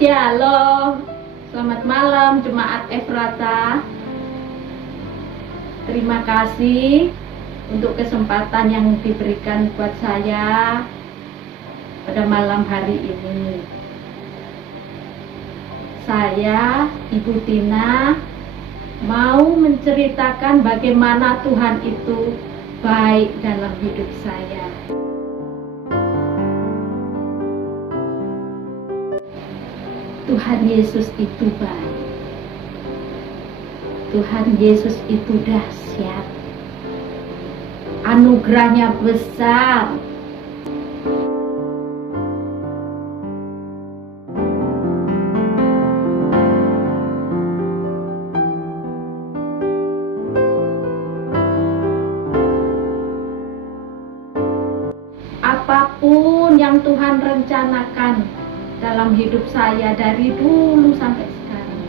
Shalom, selamat malam Jemaat Efrata. Terima kasih untuk kesempatan yang diberikan buat saya pada malam hari ini. Saya, Ibu Tina, mau menceritakan bagaimana Tuhan itu baik dalam hidup saya. Tuhan Yesus itu baik. Tuhan Yesus itu dahsyat. Anugerahnya besar. Apapun yang Tuhan rencanakan dalam hidup saya dari dulu sampai sekarang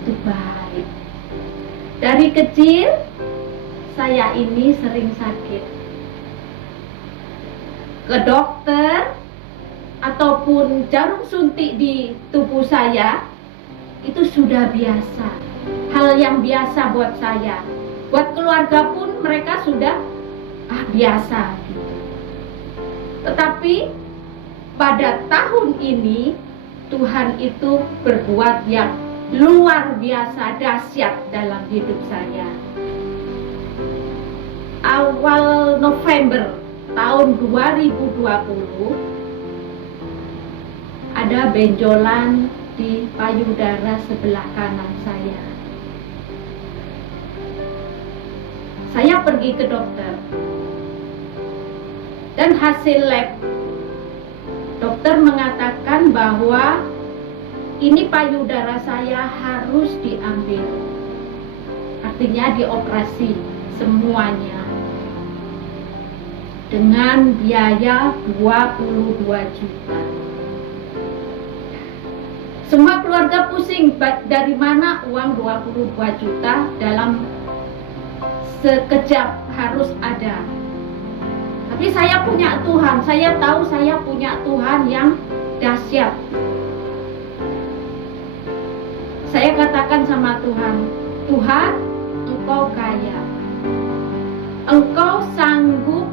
itu baik. Dari kecil saya ini sering sakit, ke dokter ataupun jarum suntik di tubuh saya itu sudah biasa, hal yang biasa buat saya. Buat keluarga pun mereka sudah biasa gitu. Tetapi pada tahun ini Tuhan itu berbuat yang luar biasa dahsyat dalam hidup saya. Awal November tahun 2020 ada benjolan di payudara sebelah kanan saya. Saya pergi ke dokter dan hasil lab dokter mengatakan bahwa ini payudara saya harus diambil. Artinya dioperasi semuanya. Dengan biaya 22 juta. Semua keluarga pusing, dari mana uang 22 juta dalam sekejap harus ada. Tapi saya punya Tuhan, saya tahu saya punya Tuhan yang dahsyat. Saya katakan sama Tuhan, Tuhan, Engkau kaya. Engkau sanggup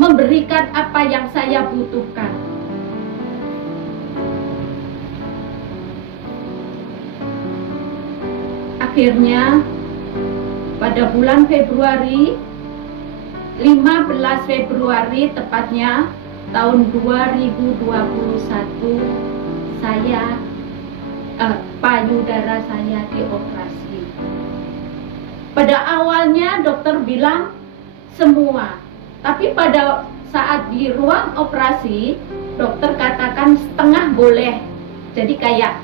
memberikan apa yang saya butuhkan. Akhirnya pada bulan Februari, 15 Februari tepatnya tahun 2021, saya payudara saya dioperasi. Pada awalnya dokter bilang semua, tapi pada saat di ruang operasi dokter katakan setengah boleh. Jadi kayak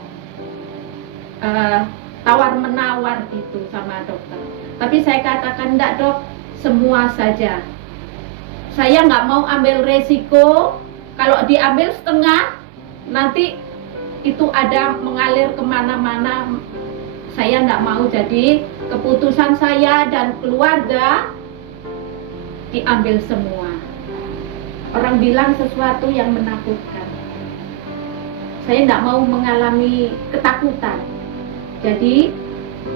tawar-menawar gitu sama dokter. Tapi saya katakan enggak dok, semua saja. Saya nggak mau ambil resiko. Kalau diambil setengah, nanti itu ada mengalir kemana-mana. Saya nggak mau, jadi keputusan saya dan keluarga diambil semua. Orang bilang sesuatu yang menakutkan. Saya nggak mau mengalami ketakutan. Jadi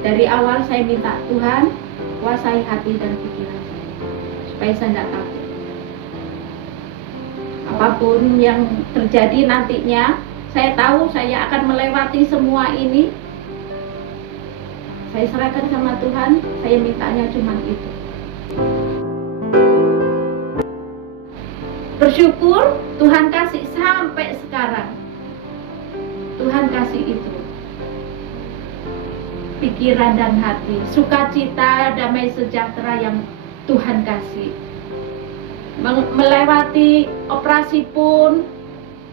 dari awal saya minta Tuhan kuasai hati dan pikiran saya supaya saya tidak takut. Apapun yang terjadi nantinya, saya tahu saya akan melewati semua ini. Saya serahkan sama Tuhan, saya mintanya cuma itu. Bersyukur Tuhan kasih sampai sekarang. Tuhan kasih itu. Pikiran dan hati, sukacita, damai sejahtera yang Tuhan kasih. Melewati operasi pun,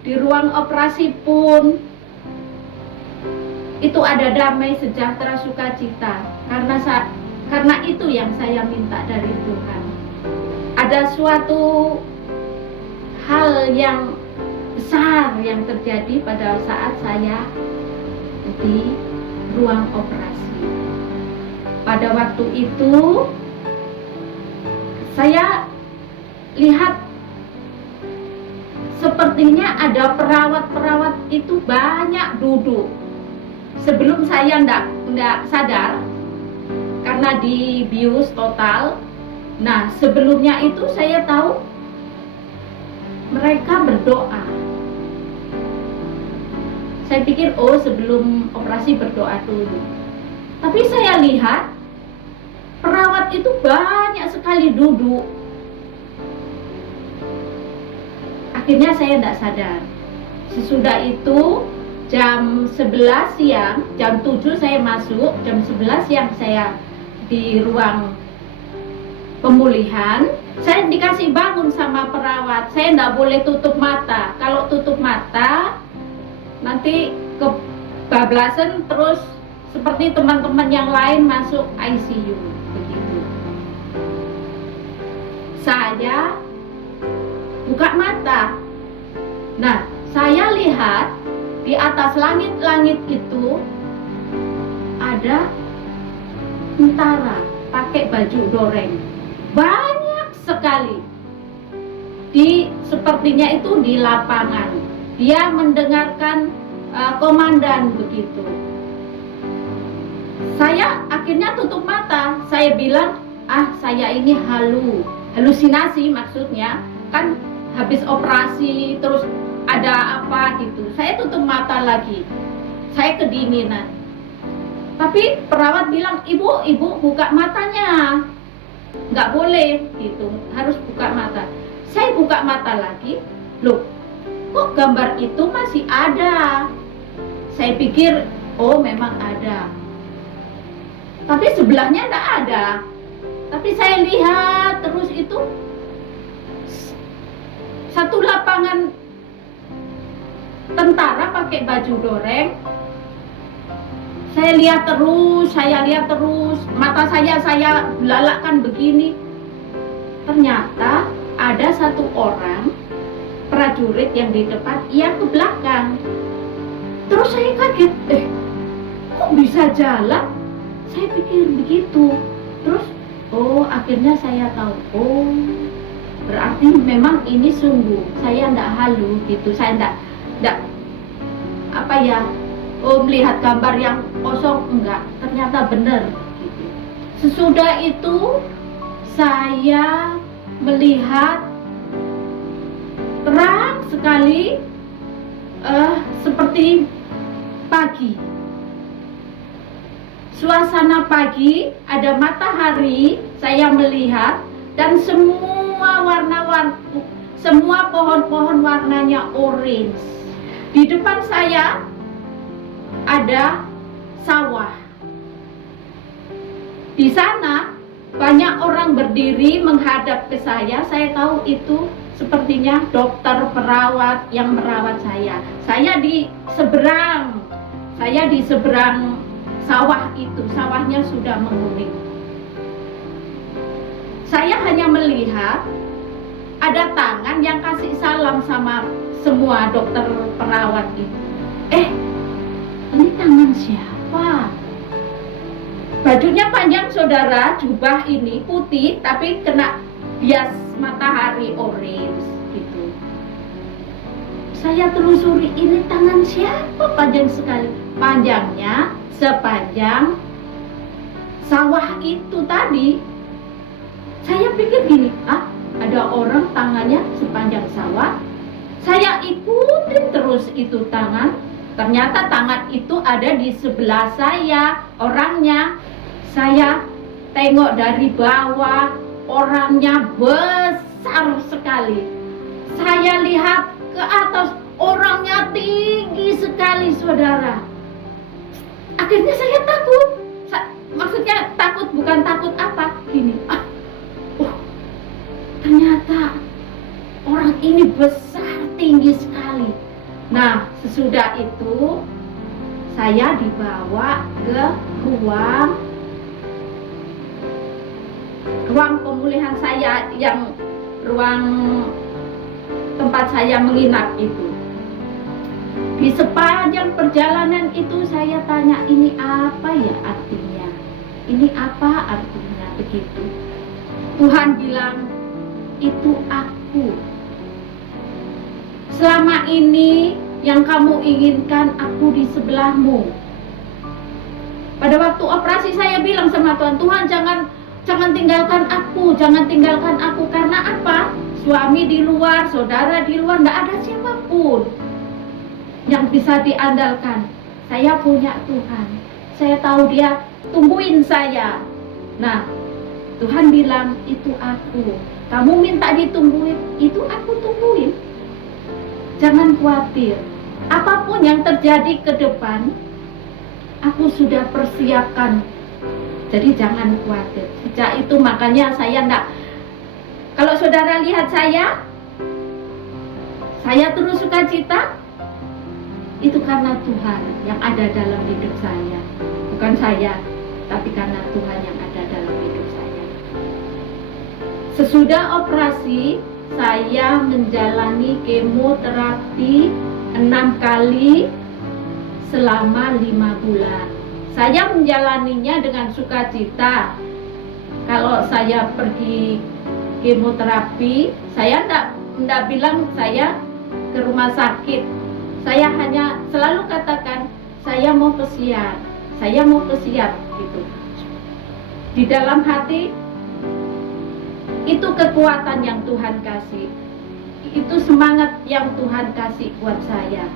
di ruang operasi pun, itu ada damai sejahtera, sukacita. Karena itu yang saya minta dari Tuhan. Ada suatu hal yang besar yang terjadi pada saat saya di ruang operasi. Pada waktu itu saya lihat sepertinya ada perawat-perawat itu banyak duduk. Sebelum saya ndak sadar, karena dibius total. Nah, sebelumnya itu saya tahu mereka berdoa. Saya pikir, oh sebelum operasi berdoa dulu. Tapi saya lihat perawat itu banyak sekali duduk. Akhirnya saya tidak sadar. Sesudah itu jam 11 siang, jam 7 saya masuk, jam 11 siang saya di ruang pemulihan. Saya dikasih bangun sama perawat. Saya tidak boleh tutup mata. Kalau tutup mata nanti kebablasan, terus seperti teman-teman yang lain masuk ICU begitu. Saya buka mata. Nah, saya lihat di atas langit-langit itu ada tentara pakai baju doreng. Banyak sekali. Sepertinya itu di lapangan. Dia mendengarkan komandan begitu. Saya akhirnya tutup mata. Saya bilang, saya ini halusinasi maksudnya. Kan habis operasi terus ada apa gitu. Saya tutup mata lagi. Saya kedinginan. Tapi perawat bilang, ibu buka matanya. Nggak boleh gitu, harus buka mata. Saya buka mata lagi. Loh, kok gambar itu masih ada? Saya pikir, oh memang ada. Tapi sebelahnya enggak ada. Tapi saya lihat terus itu satu lapangan tentara pakai baju doreng. Saya lihat terus, mata saya belalakkan begini. Ternyata ada satu orang prajurit yang di depan, ia ke belakang. Terus saya kaget, kok bisa jalan? Saya pikir begitu. Terus, akhirnya saya tahu, berarti memang ini sungguh. Saya ndak halu gitu, saya ndak melihat gambar yang kosong, enggak. Ternyata benar. Gitu. Sesudah itu saya melihat terang sekali, seperti pagi. Suasana pagi, ada matahari, saya melihat, dan semua pohon-pohon warnanya orange. Di depan saya ada sawah. Di sana banyak orang berdiri menghadap ke saya. Saya tahu itu sepertinya dokter perawat yang merawat saya. Saya di seberang sawah itu. Sawahnya sudah menguning. Saya hanya melihat ada tangan yang kasih salam sama semua dokter perawat itu. Ini tangan siapa? Bajunya panjang saudara, jubah ini putih tapi kena bias matahari orange gitu. Saya telusuri, ini tangan siapa panjang sekali? Panjangnya sepanjang sawah itu tadi. Saya pikir gini, ada orang tangannya sepanjang sawah. Saya ikutin terus itu tangan. Ternyata tangan itu ada di sebelah saya, orangnya. Saya tengok dari bawah, orangnya besar sekali. Saya lihat ke atas, orangnya tinggi sekali, saudara. Akhirnya saya takut. Maksudnya takut, bukan takut apa, gini. Ternyata orang ini besar, tinggi sekali. Nah, sesudah itu saya dibawa ke ruang pemulihan saya, yang ruang tempat saya menginap itu. Di sepanjang perjalanan itu saya tanya, ini apa ya artinya? Ini apa artinya begitu? Tuhan bilang, itu aku. Selama ini yang kamu inginkan aku di sebelahmu. Pada waktu operasi saya bilang sama Tuhan, Tuhan jangan tinggalkan aku, jangan tinggalkan aku. Karena apa? Suami di luar, saudara di luar, nggak ada siapapun yang bisa diandalkan. Saya punya Tuhan. Saya tahu Dia tungguin saya. Nah, Tuhan bilang, itu aku. Kamu minta ditungguin, itu aku tungguin. Jangan khawatir. Apapun yang terjadi ke depan, aku sudah persiapkan. Jadi jangan khawatir. Sejak itu makanya saya enggak. Kalau saudara lihat saya terus sukacita. Itu karena Tuhan yang ada dalam hidup saya. Bukan saya, tapi karena Tuhan yang ada dalam hidup saya. Sesudah operasi, saya menjalani kemoterapi 6 kali selama 5 bulan. Saya menjalaninya dengan sukacita. Kalau saya pergi kemoterapi, saya enggak bilang saya ke rumah sakit. Saya hanya selalu katakan, saya mau pesiar gitu. Di dalam hati, itu kekuatan yang Tuhan kasih. Itu semangat yang Tuhan kasih buat saya.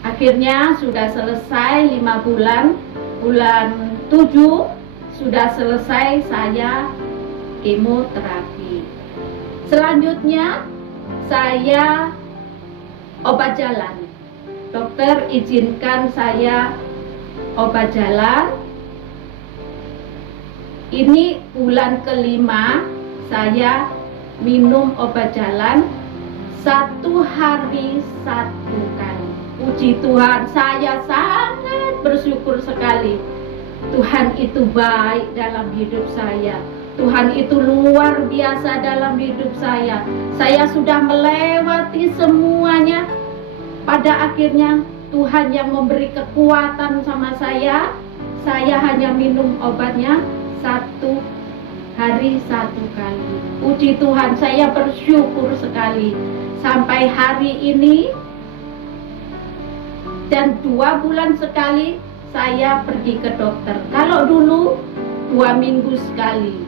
Akhirnya sudah selesai 5 bulan, bulan 7 sudah selesai saya kemoterapi. Selanjutnya saya obat jalan. Dokter izinkan saya obat jalan. Ini bulan kelima saya minum obat jalan 1 hari 1 kali. Puji Tuhan, saya sangat bersyukur sekali. Tuhan itu baik dalam hidup saya. Tuhan itu luar biasa dalam hidup saya. Saya sudah melewati semuanya. Pada akhirnya Tuhan yang memberi kekuatan sama saya. Saya hanya minum obatnya 1 hari 1 kali. Puji Tuhan, saya bersyukur sekali. Sampai hari ini dan 2 bulan sekali saya pergi ke dokter. Kalau dulu 2 minggu sekali.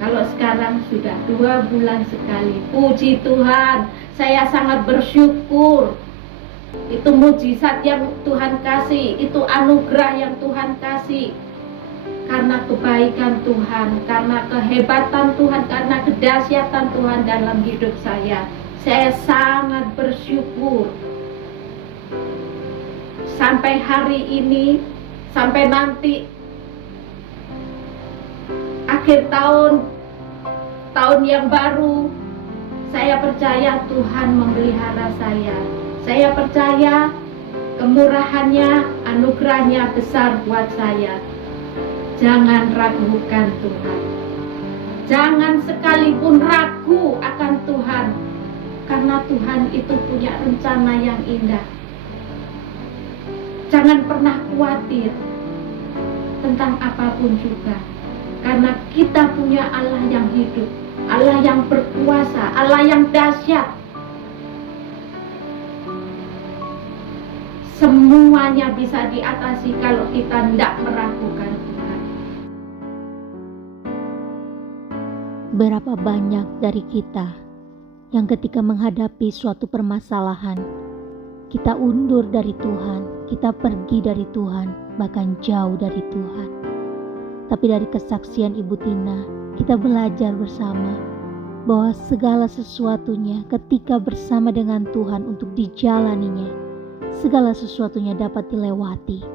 Kalau sekarang sudah 2 bulan sekali. Puji Tuhan, saya sangat bersyukur. Itu mujizat yang Tuhan kasih, itu anugerah yang Tuhan kasih. Karena kebaikan Tuhan, karena kehebatan Tuhan, karena kedahsyatan Tuhan dalam hidup saya. Saya sangat bersyukur. Sampai hari ini, sampai nanti akhir tahun yang baru, saya percaya Tuhan memelihara saya. Saya percaya kemurahannya, anugerahnya besar buat saya. Jangan ragukan Tuhan. Jangan sekalipun ragu akan Tuhan. Karena Tuhan itu punya rencana yang indah. Jangan pernah khawatir tentang apapun juga. Karena kita punya Allah yang hidup, Allah yang berkuasa, Allah yang dahsyat. Semuanya bisa diatasi kalau kita tidak meragukan Tuhan. Berapa banyak dari kita yang ketika menghadapi suatu permasalahan, kita undur dari Tuhan, kita pergi dari Tuhan, bahkan jauh dari Tuhan. Tapi dari kesaksian Ibu Tina, kita belajar bersama bahwa segala sesuatunya ketika bersama dengan Tuhan untuk dijalaninya, segala sesuatunya dapat dilewati.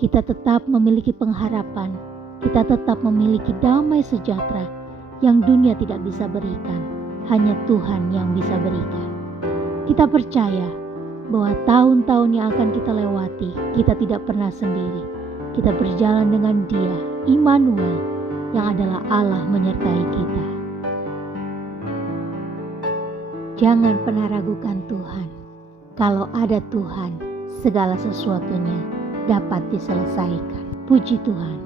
Kita tetap memiliki pengharapan, kita tetap memiliki damai sejahtera yang dunia tidak bisa berikan, hanya Tuhan yang bisa berikan. Kita percaya bahwa tahun-tahun yang akan kita lewati, kita tidak pernah sendiri. Kita berjalan dengan Dia, Immanuel, yang adalah Allah menyertai kita. Jangan pernah ragukan Tuhan. Kalau ada Tuhan, segala sesuatunya dapat diselesaikan. Puji Tuhan.